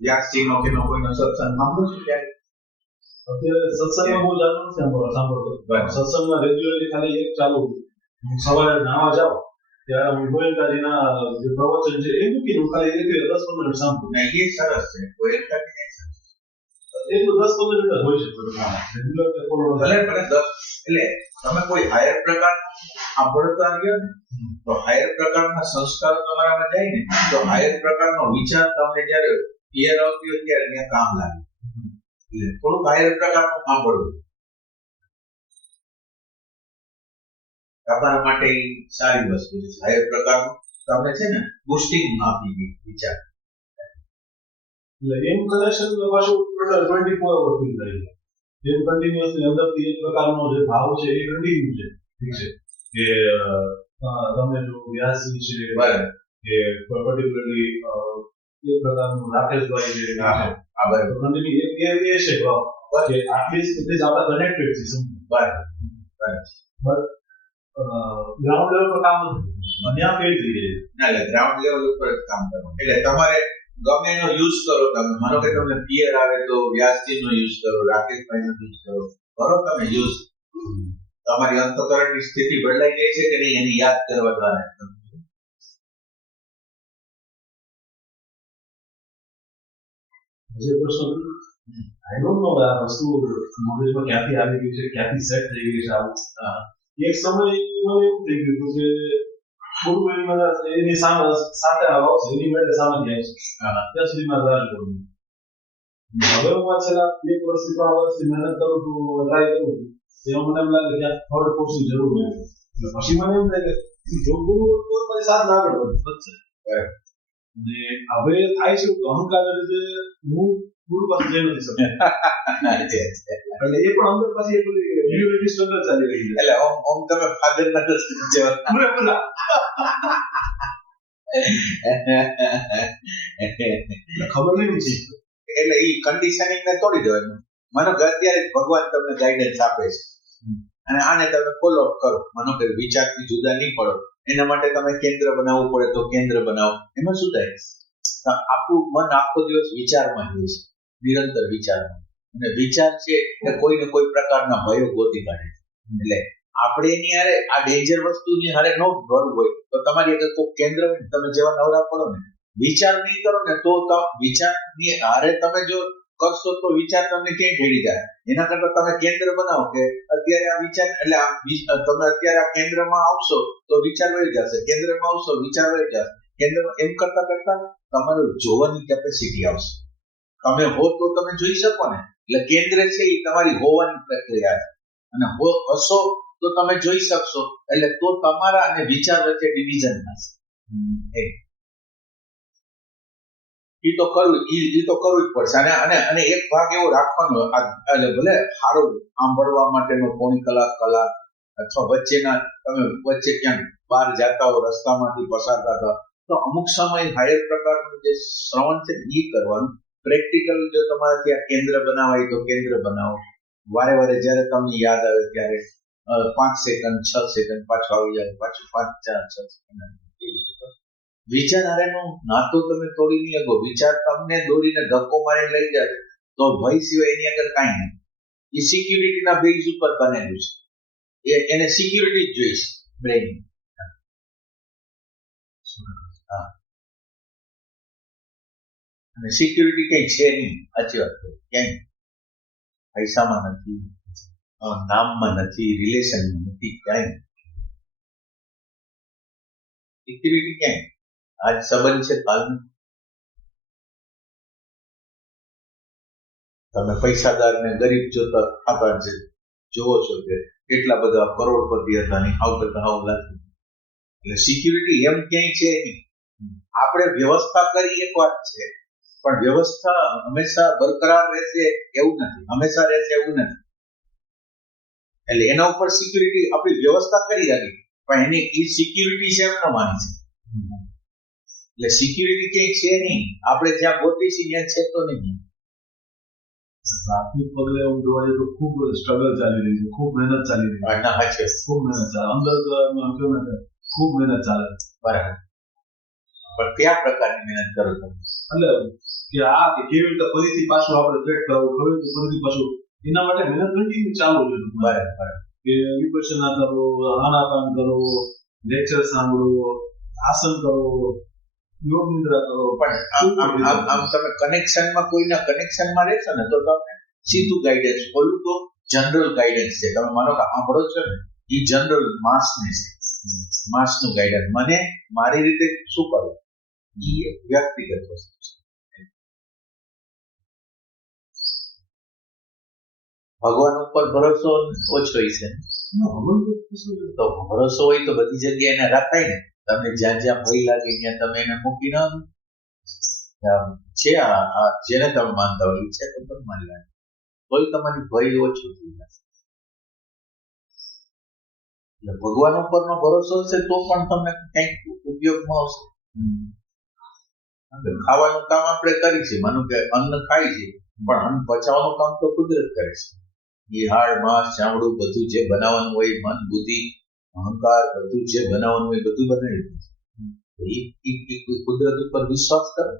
વ્યાસજીનો કે કોઈનો સત્સંગ સાંભળો છો ક્યારે? અત્યારે સત્સંગમાં બહુ જાણવું નથી સાંભળતો. સત્સંગમાં રેગ્યુલરલી ખાલી એક ચાલુ સવારે નાવા જાઓ ત્યારે હું ગોયંકાજીના જે પ્રવચન છે એ મૂકીને ખાલી 10-15 મિનિટ સાંભળું. એ સરસ છે. ગોયંકાજી એટલું 10-15 મિનિટ હોય છે રેગ્યુલર કે ફોલો. ભલે 10 એટલે તમે કોઈ હાયર પ્રકાર સાંભળતા રહ્યો ને તો હાયર પ્રકારના સંસ્કારો તમારામાં જાય ને તો હાયર પ્રકારનો વિચાર તમને જ્યારે ક્લિયર આવતી હોય ત્યારે ત્યાં કામ લાગે. એટલે થોડુંક હાયર પ્રકારનું સાંભળવું તમારા માટે સારી વસ્તુ છે. હાયર પ્રકારનું તમને છે ને બુસ્ટિંગ આપી દે વિચાર. એટલે એમ કનેક્શન તો પાછું 24 અવર ફીલ કરી જાય. એમ કન્ટિન્યુઅસલી અંદરથી એક પ્રકારનો જે ભાવ છે એ કન્ટિન્યુ છે. ઠીક છે કે તમે જો વ્યાસજી છે કે પર્ટિક્યુલરલી એક પ્રકારનું રાકેશભાઈ છે આ ભાઈ તો કન્ટિન્યુ એ છે કે આટલીસ્ટ એટલે જ આપણે કનેક્ટેડ છે સમજો. બટ ગ્રાઉન્ડ લેવલ પર કામ નથી ત્યાં ફેલ થઈ જાય. ના એટલે ગ્રાઉન્ડ લેવલ ઉપર જ કામ કરો. એટલે તમારે ગમે એનો યુઝ કરો. તમે માનો કે તમને ફિયર આવે તો વ્યાસજીનો યુઝ કરો, રાકેશભાઈનો યુઝ કરો. કરો તમે યુઝ. તમારી અંતઃકરણની સ્થિતિ બદલાઈ ગઈ છે કે નહીં એને યાદ કરવા દ્વારા. જે પ્રશ્ન આઈ ડોન્ટ નો આ વસ્તુ નોલેજમાં ક્યાંથી આવી ગઈ છે, ક્યાંથી સેટ થઈ ગઈ છે. એક સમય મને એવું થઈ ગયું કે ગુરુ એની સામે સાથે આવશે એની માટે સામે જાય છે ત્યાં સુધી માં રાજ કરું. હવે હું છેલ્લા 1 વર્ષથી 3 વર્ષથી મહેનત કરું છું, ટ્રાય કરું છું. એમાં મને એમ લાગે કે આ થર્ડ કોર્સની જરૂર છે. પછી મને એમ લાગે કે જો ગુરુ મારી સાથે આગળ વધશે ને હવે થાય છે અહંકાર લીધે હું ગુરુ પાસે જઈ નથી શકતો. એટલે એ પણ અંદર પાછી એક યુનિટી સ્ટ્રગલ ચાલી રહી છે. એટલે ઓમ તમે ફાધર ના ખબર નહીં છે. એટલે એ કન્ડિશનિંગ ને તોડી દેવાય. માનો કે અત્યારે ભગવાન તમને ગાઈડન્સ આપે છે અને આને તમે ફોલો કરો. માનો કે વિચારથી જુદા નહીં પડો એના માટે તમે કેન્દ્ર બનાવવું પડે તો કેન્દ્ર બનાવો. એમાં શું થાય? આપણું મન આખો દિવસ વિચારમાં હોય છે, નિરંતર વિચારમાં. અને વિચાર છે એ કોઈ ને કોઈ પ્રકારના ભયો ગોતી કાઢે છે. એટલે આપણે એની હારે આ ડેન્જર વસ્તુની હારે ન ભરવું હોય તો તમારી આગળ કોઈ કેન્દ્ર હોય ને તમે જેવા નવરા પડો ને વિચાર નહીં કરો ને તો વિચારની હારે તમે જો કરશો તો વિચાર તમને ક્યાંય ઢેડી જાય. એના કરતા તમે કેન્દ્ર બનાવો કે અત્યારે આ વિચાર એટલે તમે અત્યારે આ કેન્દ્રમાં આવશો તો વિચાર વહી જશે, કેન્દ્રમાં આવશો વિચાર વહી જશે. કેન્દ્રમાં એમ કરતા કરતા તમારે જોવાની કેપેસિટી આવશે. તમે હો તો તમે જોઈ શકો ને. એટલે કેન્દ્ર છે એ તમારી હોવાની પ્રક્રિયા છે અને હશો તો તમે જોઈ શકશો. એટલે તો તમારા અને વિચાર વચ્ચે ડિવિઝન થશે. એ તો કરવું જ પડશે. અને એક ભાગ એવો રાખવાનો એટલે ભલે સારું સાંભળવા માટેનો પોણી કલાક અથવા વચ્ચે ક્યાંક બહાર જતા હો, રસ્તામાંથી પસાર થતા તો અમુક સમય હાયર પ્રકારનું જે શ્રવણ છે એ કરવાનું. પ્રેક્ટિકલ જો તમારે ત્યાં કેન્દ્ર બનાવાય તો કેન્દ્ર બનાવો. વારે વારે જ્યારે તમને યાદ આવે ત્યારે 5 સેકન્ડ 6 સેકન્ડ પાછું આવી જાય, પાછું 5 4 6 સેકન્ડ. વિચાર હારેનું નાતું તમે તોડી નહીં શકો. વિચાર તમને દોરીને ધક્કો મારીને લઈ જાય તો ભય સિવાય એની આગળ કાંઈ નહીં. એ સિક્યુરિટીના બેઝ ઉપર બનેલું છે. એને સિક્યુરિટી જ જોઈશે બ્રેઇન. હા, અને સિક્યુરિટી કઈ છે નહીં. સાચી વાત છે. ક્યાંય પૈસામાં નથી, નામમાં નથી, રિલેશનમાં નથી, ક્યાંય સિક્યુરિટી ક્યાંય. આજ સંબંધ છે કાલનું. તમે પૈસાદાર ને ગરીબ જોતા ખાતા છે જોવો છો કે કેટલા બધા કરોડપતિ હતા ને હાવ કરતા હાવ લાગતું. એટલે સિક્યુરિટી એમ ક્યાંય છે નહીં. આપણે વ્યવસ્થા કરી એક વાત છે પણ વ્યવસ્થા હંમેશા બરકરાર રહેશે એવું નથી, હંમેશા રહેશે એવું નથી. એટલે એના ઉપર સિક્યુરિટી આપણી વ્યવસ્થા કરી રાખી પણ એની એ સિક્યુરિટી છે એમ ન માની છે. એટલે સિક્યુરિટી ક્યાંય છે નહીં. આપણે જ્યાં ગોતીશું ત્યાં છે તો નહીં. પ્રાથમિક પગલે હું જોવા જઈએ તો ખૂબ સ્ટ્રગલ ચાલી રહી છે, ખૂબ મહેનત ચાલી રહી છે. ખૂબ મહેનત ચાલે અંદર ખૂબ મહેનત ચાલે. બરાબર. પણ કયા પ્રકારની મહેનત કરો તમે? એટલે કે કેવી રીતે ફરીથી પાછું આપણે ટ્રેક કરવું, ફરીથી પાછું એના માટે મહેનત કન્ટિન્યુ ચાલુ છે. બરાબર. કે વિપશ્યના કરો, આનાપાન કરો, લેક્ચર સાંભળો, આસન કરો, યોગ નિદ્રા કરો. પણ આમ તમે કનેક્શનમાં કોઈના કનેક્શનમાં રહેશો ને તો તમને સીધું ગાઈડન્સ. ઓલું તો જનરલ ગાઈડન્સ છે. તમે માનો કે સાંભળો છો ને એ જનરલ માસને છે, માસનું ગાઈડન્સ. મને મારી રીતે શું કરવું એ વ્યક્તિગત વસ્તુ છે. ભગવાન ઉપર ભરોસો ઓછો છે. તો ભરોસો હોય તો બધી જગ્યાએ એને રાખાય ને. તમે જ્યાં જ્યાં ભય લાગે ત્યાં તમે એને મૂકી ના છે. આ જેને તમે માનતા હોય છે તો તમે માની લાગે કોઈ તમારી ભય ઓછું થઈ જશે. એટલે ભગવાન ઉપરનો ભરોસો હશે તો પણ તમને કંઈક ઉપયોગમાં આવશે. ખાવાનું કામ આપણે કરી છે, માનો કે અન્ન ખાય છે, પણ અન્ન પચાવવાનું કામ તો કુદરત કરે છે. એ હાડ માંસ ચામડું બધું જે બનાવવાનું હોય, મન બુદ્ધિ અહંકાર બધું જે બનાવવાનું હોય બધું બનાવી દે. કુદરત ઉપર વિશ્વાસ કરે.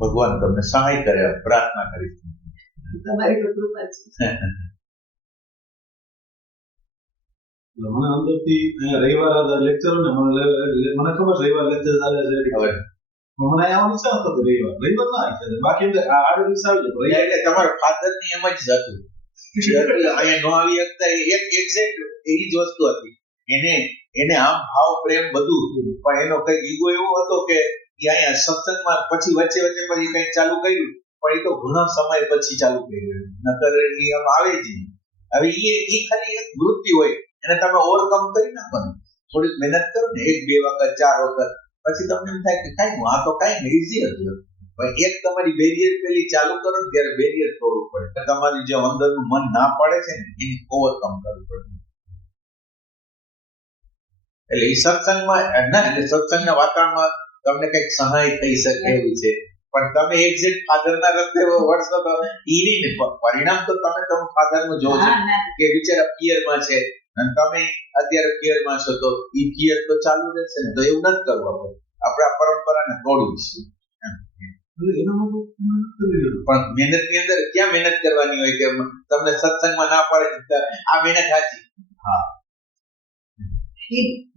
ભગવાન તમને સહાય કરે. પ્રાર્થના કરી તમારી તો કૃપા છે. મને અંદરથી રવિવાર લેક્ચર ને મને ખબર રવિવાર લેક્ચર ચાલે છે. હવે મને આવવાની ઈચ્છા હતી. રવિવાર ના ઈચ્છા, બાકી આગળ દિવસ આવી જાય. એટલે તમારા ફાધર ની એમ જ હતું. અહીંયા નો આવી શકતા એક એક્ઝેક્ટ એવી જ વસ્તુ હતી. એને આમ ભાવ પ્રેમ બધું, પણ એનો કઈ ઈગો એવો હતો કે અહીંયા સત્સંગમાં પછી વચ્ચે પછી કઈક ચાલુ કર્યું, પણ એ તો ઘણા સમય પછી ચાલુ કર્યું. નકર એ આમ આવે જ નહીં. હવે એ ખાલી એક વૃત્તિ હોય, એને તમે ઓવરકમ કરી નાખો ને, થોડીક મહેનત કરો ને, 1-2 વખત 4 વખત, પછી તમને એમ થાય કે કાંઈ આ તો કાંઈ ઈઝી હતું. પણ એક તમારી બેરિયર પેલી ચાલુ કરો ને ત્યારે બેરિયર તોડવું પડે. તમારી જે અંદરનું મન ના પાડે છે ને એને ઓવરકમ કરવું પડે. એટલે એ સત્સંગમાં ના, એટલે સત્સંગના વાતાવરણમાં તમને કઈક સહાય થઈ શકે એવું છે. પણ તમે એક્ઝેક્ટ ફાધરના રસ્તે વળશો તો એ નહીં ને. પરિણામ તો તમે ફાધરનું જોવો છો કે બિચારા પિયરમાં છે અને તમે અત્યારે પિયરમાં છો, તો એ પિયર તો ચાલુ રહેશે ને. તો એવું નથી કરવું. આપણે આ પરંપરાને તોડવી છે. પણ મહેનતની અંદર ક્યાં મહેનત કરવાની હોય કે તમને સત્સંગમાં ના પડે આ મહેનત સાચી. હા,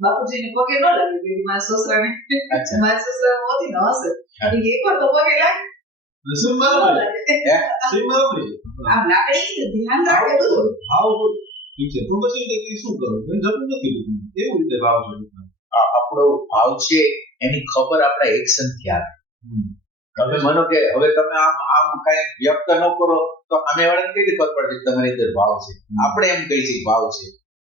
બાપુજીને પગે ન લાગે. બેટી મારા સસરાને, મારા સસરા મોતી ન હશે. એકવાર તો પગે લાગે. આમ લાકડી ધ્યાન રાખે બધું. તો પછી શું કરવું? જરૂર નથી. એવું રીતે ભાવ છે. આપણો ભાવ છે એની ખબર આપણા એક્શન થી આવે. તમે માનો કે હવે તમે આમ કઈ વ્યક્ત ન કરો તો આમે વાળાને કઈ રીતે ખબર પડે તમારી અંદર ભાવ છે. આપણે એમ કહી છીએ ભાવ છે,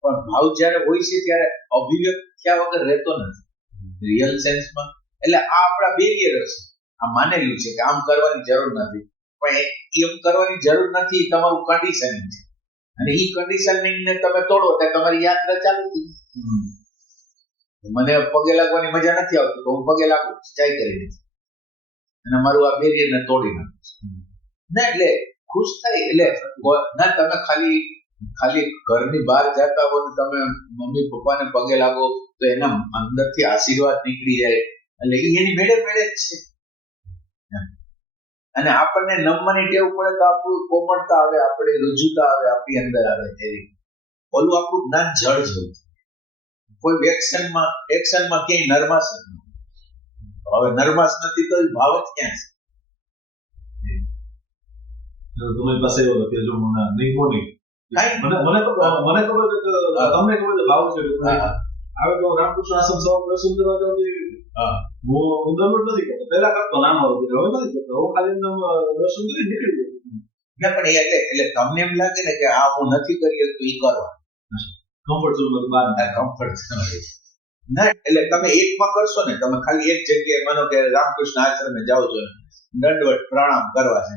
પણ ભાવ જયારે હોય છે ત્યારે અભિવ્યક્ત થયા વગર રહેતો નથી રિયલ સેન્સમાં. એટલે આ આપણા બેરિયર છે. આ માનેલું છે કે આમ કરવાની જરૂર નથી, પણ એમ કરવાની જરૂર નથી તમારું કન્ડિશનિંગ છે. અને એ કન્ડિશનિંગ ને તમે તોડો એટલે તમારી યાત્રા ચાલુ થઈ. મને પગે લાગવાની મજા નથી આવતી તો હું પગે લાગુ ચાઈ કરી અને મારું આ બેરિયર ને તોડી નાખું ના. એટલે ખુશ થાય. એટલે ના, તમે ખાલી ઘરની બહાર જતા હો ને તમે મમ્મી પપ્પાને પગે લાગો તો એના અંદરથી આશીર્વાદ નીકળી જાય. એટલે એની મેળે જ છે. અને આપણને નમવાની ટેવ પડે તો આપણું કોમળતા આવે, આપણે રુજુતા આવે, આપણી અંદર આવે. એવી ઓલું આપણું જ્ઞાન જળ જેવું. કોઈ એક્શનમાં ક્યાંય નરમાશ નથી. હવે નરમાશ નથી તો ભાવ જ ક્યાં છે? તમારી પાસે એવો કે જો મને નહીં બોલી મને ખબર છે કે તમને ખબર છે ભાવ છે. હવે તો રામકૃષ્ણ આશ્રમ સભા પ્રસંગ કરવા જાવ હું દરરોજ નથી કરતો. પહેલા કરતો નાનો હતો, હવે નથી કરતો. હું ખાલી દર્શન કરી નીકળી ગયો. પણ એટલે તમને એમ લાગે ને કે આ હું નથી કરી શકતો એ કરવા કમ્ફર્ટ ઝોન બહાર કમ્ફર્ટ ના. એટલે તમે એકમાં કરશો ને, તમે ખાલી એક જગ્યાએ માનો કે રામકૃષ્ણ આશ્રમે જાઓ છો, દંડવત પ્રણામ કરવા છે,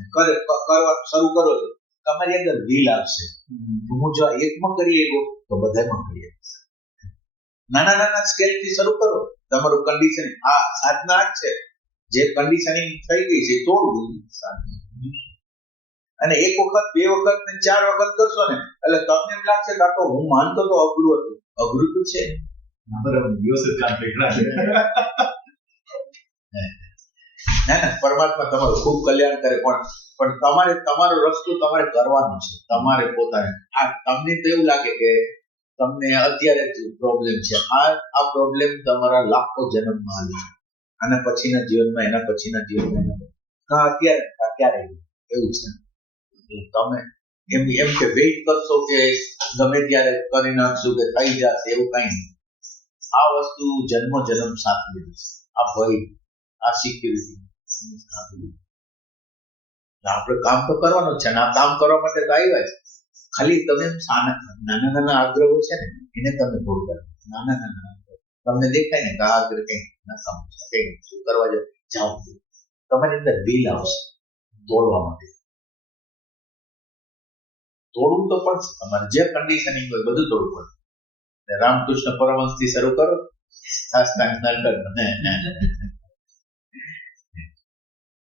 કરવા શરૂ કરો છો, તમારી અંદર દિલ આવશે. હું જો એકમાં કરી શકો તો બધામાં કરી શકીશ. નાના સ્કેલથી શરૂ કરો. તમારું કન્ડિશન આ સાધના જ છે. જે કન્ડિશનિંગ થઈ ગઈ છે તોડવું. અને 1 વખત 2 વખત ને 4 વખત કરશો ને એટલે તમને એમ લાગશે કે આ તો હું માનતો તો અઘરું હતું. અઘરું તો છે. 1 વખત 2 વખત 3 વખત કરશો ને એટલે તમને એમ થશે કે આ તો હું નથી કરી શકતો. અને 1 વખત 2 વખત ને 4 વખત કરશો ને એટલે તમને એમ લાગશે કે આ તો હું માનતો તો અઘરું હતું. અઘરું તો છે. બરાબર વ્યવસ્થિત કામ પકડા ના ના, પરમાત્મા તમારું ખૂબ કલ્યાણ કરે, પણ તમારે તમારો રસ્તો તમારે કરવાનો છે, તમારે પોતાને. આ તમને તો એવું લાગે કે તમને અત્યારે જ પ્રોબ્લેમ છે, આ પ્રોબ્લેમ તમારા લાખો જન્મમાં આવી છે, આના પછીના જીવનમાં, એના પછીના જીવનમાં, અત્યારે એવું છે. એટલે તમે એમ કે વેઇટ કરશો કે ગમે ત્યારે કરી નાખશું કે થઈ જશે, એવું કઈ નહીં. આ વસ્તુ જન્મ સાથે છે. આ ભય, આ સિક્યુરિટી, આપણે કામ તો કરવાનું છે ને આ કામ કરવા માટે તો આવ્યા છે. ખાલી તમે નાના આગ્રહો છે ને એને તમે દૂર કરો. નાના તમને દેખાય ને કે આ આગ્રહ કઈ નકામ છે, કઈ શું કરવા જાઓ, તમારી અંદર દિલ આવશે તોડવા માટે. તોડવું તો પડશે, તમારે જે કન્ડિશનિંગ હોય બધું તોડવું પડે. રામકૃષ્ણ પરમહંસ થી શરૂ કરો,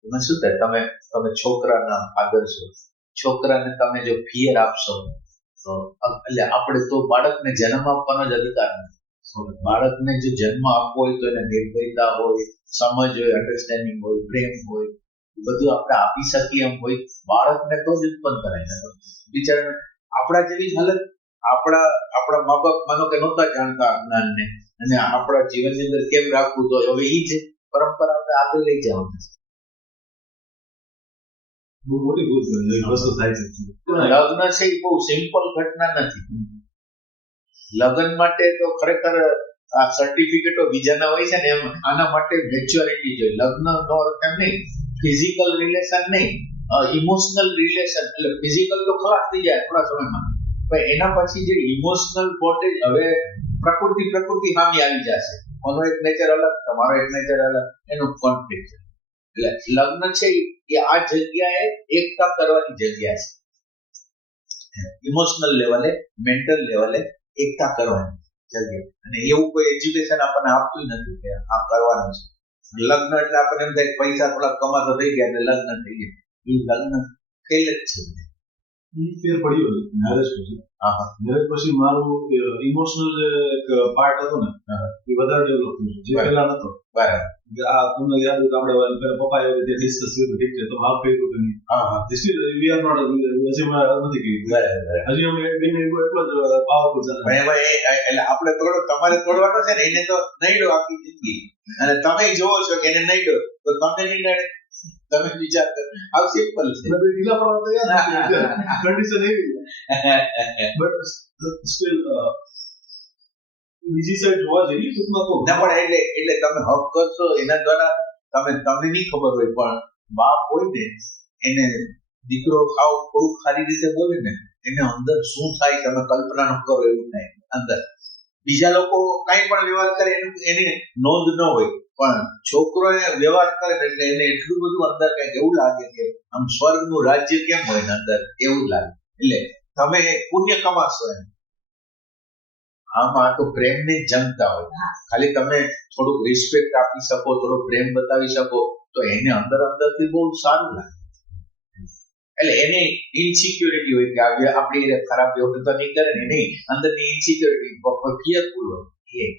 એમાં શું થાય, તમે છોકરાના ફાધર છો, છોકરાને તમે જો ફિયર આપશો તો એટલે આપણે તો બાળકને જન્મ આપવાનો જ અધિકાર નથી. બાળકને જો જન્મ આપવો હોય તો એને નિર્ભયતા હોય, સમજ હોય, અન્ડરસ્ટેન્ડિંગ હોય, પ્રેમ હોય, બધું આપણે આપી શકીએ એમ હોય બાળકને તો જ ઉત્પન્ન કરાય. બિચારા આપણા જેવી જ હાલત, આપણા મા બાપ માનો કે નહોતા જાણતા જ્ઞાનને, અને આપણા જીવનની અંદર કેમ રાખવું, તો હવે એ છે પરંપરા આપણે આગળ લઈ જવાની છે. બહુ મોટી વસ્તુ થાય છે. લગ્ન છે એ બહુ સિમ્પલ ઘટના નથી. લગ્ન માટે તો ખરેખર આ સર્ટિફિકેટો બીજાના હોય છે ને, એમ આના માટે મેચ્યોરિટી જોઈએ. લગ્ન નો અર્થ એમ નહીં ફિઝિકલ રિલેશન નહીં, ઇમોશનલ રિલેશન. એટલે ફિઝિકલ તો ખલાસ થઈ જાય થોડા સમયમાં, પણ એના પછી જે ઇમોશનલ વોલ્ટેજ, હવે પ્રકૃતિ સામે આવી જશે. મારો એક નેચર અલગ, તમારો એક નેચર અલગ, એનું કોન્ફ્લિક્ટ છે. એટલે લગ્ન છે એ આ જગ્યાએ એકતા કરવાની જગ્યા છે. ઇમોશનલ લેવલે, મેન્ટલ લેવલે એકતા કરવાની જગ્યા. અને એવું કોઈ એજ્યુકેશન આપણને આપતું નથી કે આ કરવાનું છે. લગ્ન એટલે આપણને એમ થાય પૈસા થોડા કમાતો થઈ ગયા એટલે લગ્ન થઈ ગયા. એ લગ્ન ફેલ જ છે. ફેર પડ્યો મેરેજ પછી. મેરેજ પછી મારું ઇમોશનલ એક પાર્ટ હતો ને એ વધારે ડેવલપ થયું, જે પહેલા નતો. બરાબર. આ તમને યાદ હોય કે આપણે પેલા પપ્પા એ ડિસ્કસ કર્યું, ઠીક છે તો માફ કર્યું કે નહીં. This is we are not, હજી મેં નથી કર્યું. બરાબર. હજી અમે બેન એટલો જ પાવરફુલ છે. પણ એમાં એટલે આપણે તમારે તોડવાનો છે ને, એને તો નઈડો આખી જિંદગી, અને તમે જોવો છો કે એને નઈડો તો તમને નહીં નડે. તમે વિચાર કરો, આ સિમ્પલ છે. ઢીલા પડવા તૈયાર કન્ડિશન એવી, બટ સ્ટીલ બીજી સાઈડ જોવા જઈએ ટૂંકમાં તો ના. પણ એટલે તમે હક કરશો એના દ્વારા, તમને નહીં ખબર હોય, પણ બાપ હોય ને એને દીકરો ખાવ થોડું સારી રીતે બોલે ને, એને અંદર શું થાય તમે કલ્પના ન કરો એવું થાય અંદર. બીજા લોકો કઈ પણ વ્યવહાર કરે એની નોંધ ન હોય, પણ છોકરો વ્યવહાર કરે એટલે એને એટલું બધું અંદર કઈક એવું લાગે કે આમ સ્વર્ગનું રાજ્ય કેમ હોય ને અંદર એવું લાગે. એટલે તમે પુણ્ય કમાશો એમ. આમાં તો પ્રેમની જંગતા હોય. ખાલી તમે થોડુંક રિસ્પેક્ટ આપી શકો, થોડો પ્રેમ બતાવી શકો, તો એને અંદરથી બહુ સારું લાગે. એટલે એને ઇનસિક્યોરિટી હોય કે આપણી ખરાબ વ્યવહાર તો નહીં કરે ને, એની અંદરની ઇનસિક્યોરિટી ફિયરફુલ હોય.